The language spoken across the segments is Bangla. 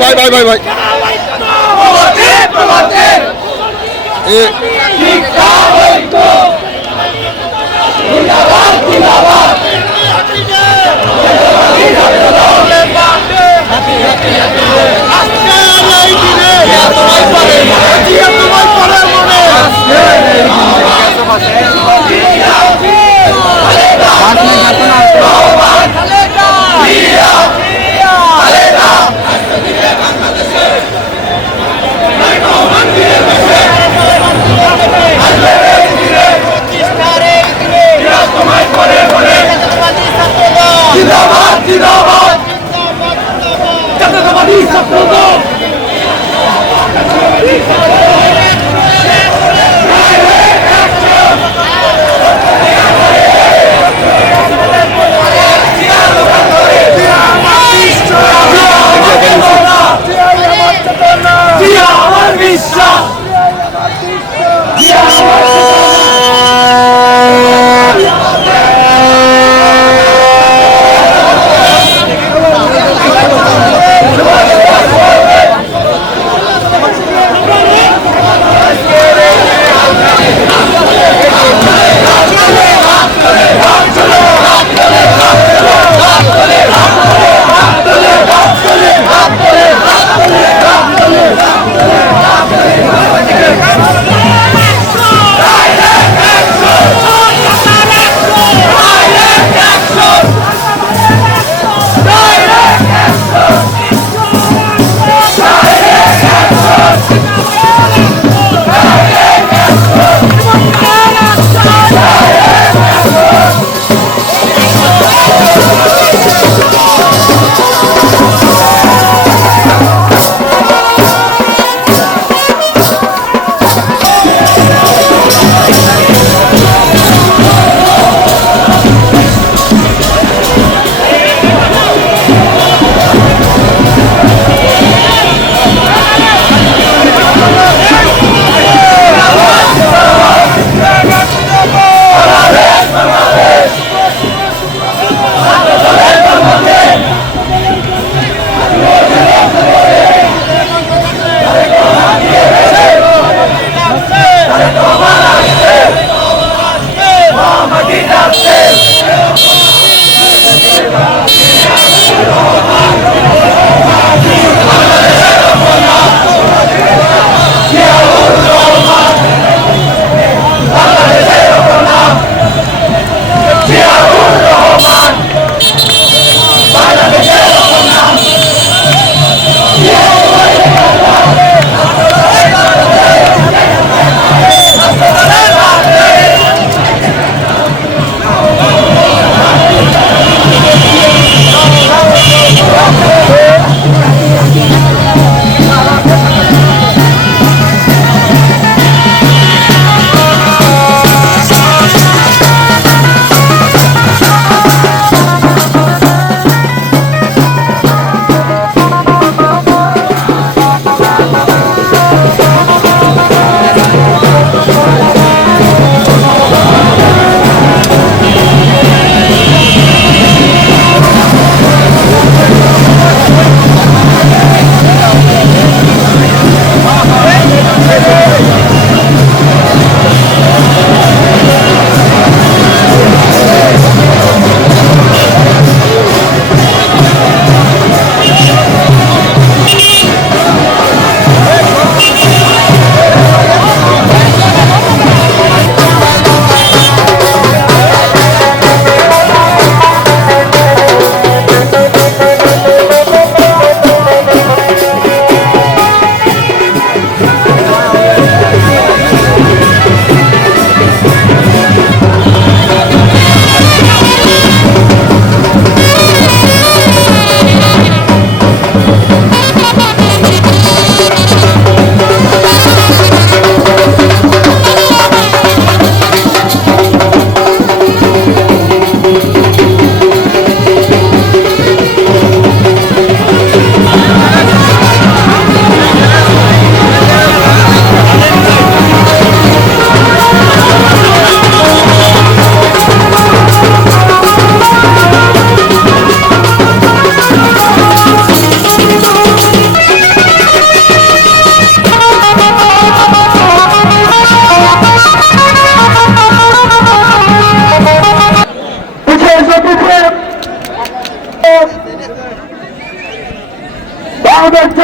ভাই ভাই ভাই ভাই।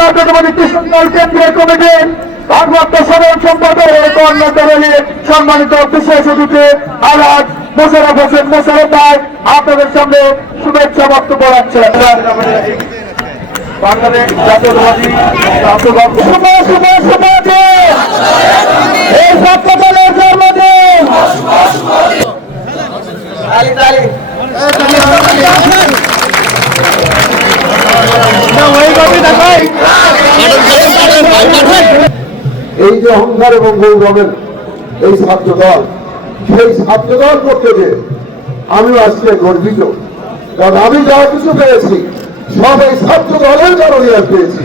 যুগল কেন্দ্রীয় কমিটির ভারপ্রাপ্ত সাধারণ সম্পাদক ও অন্যান্য দলের সম্মানিত বিশেষ অতিথি আলাদ মোশারফ হোসেন মোশারফ ভাই আপনাদের সামনে শুভেচ্ছা বক্তব্য রাখছেন বাংলাদেশ জাতীয়তাবাদী এই ছাত্র দলের জন্মদিন এই যে অহংকার এবং গৌরবের এই ছাত্র দল সেই ছাত্র দল করতে যে আমিও আজকে গর্বিত। কারণ আমি যা কিছু পেয়েছি, সব এই ছাত্র দলের কারণে আজ পেয়েছি।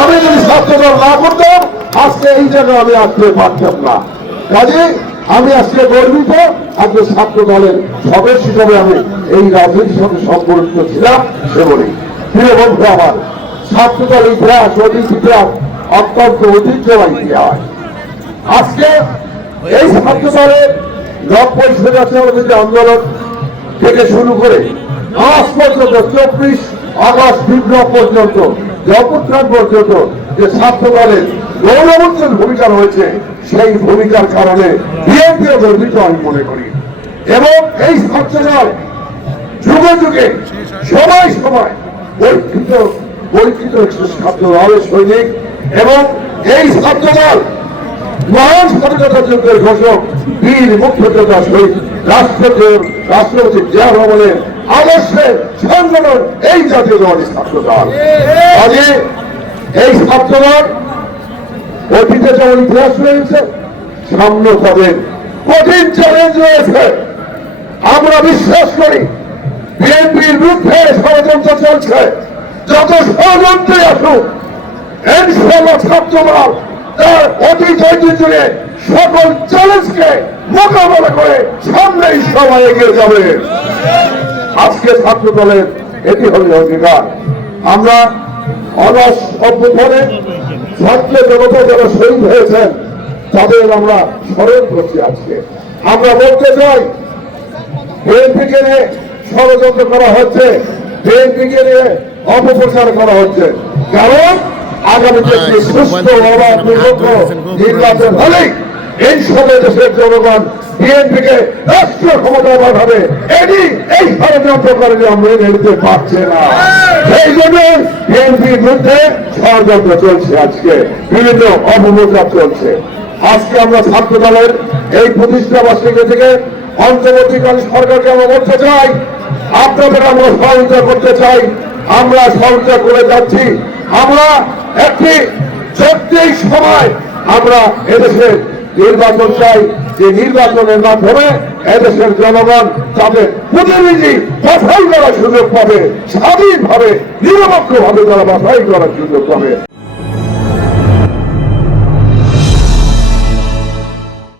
আমি যদি ছাত্র দল না করতাম, আজকে এই জায়গায় আমি আসতে পারতাম না। কাজে আমি আজকে গর্বিত, আজকে ছাত্র দলের সদস্য হিসাবে আমি এই রাজনীতির সাথে সম্পর্কিত ছিলাম সে বলি প্রিয় বন্ধু, আমার ছাত্র দল ইতিহাস অতীত ইতিহাস অত্যন্ত ঐতিহ্যবাহী ইতিহাস। আজকে এই ছাত্র দলের নব্বই স্বেচ্ছাসেবী আন্দোলন থেকে শুরু করে আজ পর্যন্ত চব্বিশ আগস্ট বিপ্লব পর্যন্ত যে পর্যন্ত যে ছাত্র দলের ভূমিকা রয়েছে, সেই ভূমিকার কারণে বিএনপিও গর্বিত আমি মনে করি। এবং এই ছাত্র যুগে যুগে, সময় সময় পরীক্ষিত পরীক্ষিত ছাত্র দলের সৈনিক এবং এই ছাত্র দল মহান স্বাধীনতা যুদ্ধের ঘোষক, বীর মুখ্যযোদ্ধা শহীদ রাষ্ট্রপতি রাষ্ট্রপতি জিয়া রহমানের আদর্শে সংগঠন এই জাতীয় দল ছাত্র এই ছাত্র অতীতে যেমন ইতিহাস রয়েছে সামনে তাদের কঠিন চ্যালেঞ্জ রয়েছে আমরা বিশ্বাস করি, বিএনপির বিরুদ্ধে ষড়যন্ত্র চলছে। যত ষড়যন্ত্রে আসুক ইনশাল্লাহ ছাত্রদল তার অতীত ঐতিহ্যে সকল চ্যালেঞ্জকে মোকাবেলা করে সামনেই সবাই এগিয়ে যাবে। আজকে ছাত্র দলের এটি হল অঙ্গীকার। আমরা অনাস অভ্যুত্থানে ছাত্র জনতা যারা শহীদ হয়েছেন, তাদের আমরা স্মরণ করছি আজকে। আমরা বলতে চাই বিএনপিকে নিয়ে ষড়যন্ত্র করা হচ্ছে বিএনপিকে নিয়ে অপপ্রচার করা হচ্ছে। কারণ আগামীতে একটি সুস্থ অবাধ নিরপেক্ষ নির্বাচন হলেই এই সময় দেশের জনগণ বিএনপিকে রাষ্ট্রীয় ক্ষমতা বাড়াবে এটি এই ষড়যন্ত্র আমরা নিতে পারছে না। সেই জন্য বিএনপির বিরুদ্ধে ষড়যন্ত্র চলছে আজকে। বিভিন্ন অপপ্রচার চলছে। আজকে আমরা ছাত্র দলের এই প্রতিষ্ঠা বার্ষিকী থেকে অন্তর্বর্তীকালীন সরকারকে আমরা বলতে চাই আপনাদের আমরা সহযোগিতা করতে চাই আমরা সহযোগিতা করে যাচ্ছি। আমরা একটি সত্যিই সময় আমরা এদেশের নির্বাচন চাই। যে নির্বাচনের মাধ্যমে এদেশের জনগণ তাদের প্রতিনিধি বাছাই করার সুযোগ পাবে, স্বাধীনভাবে নিরপেক্ষ ভাবে তারা বাছাই করার সুযোগ পাবে।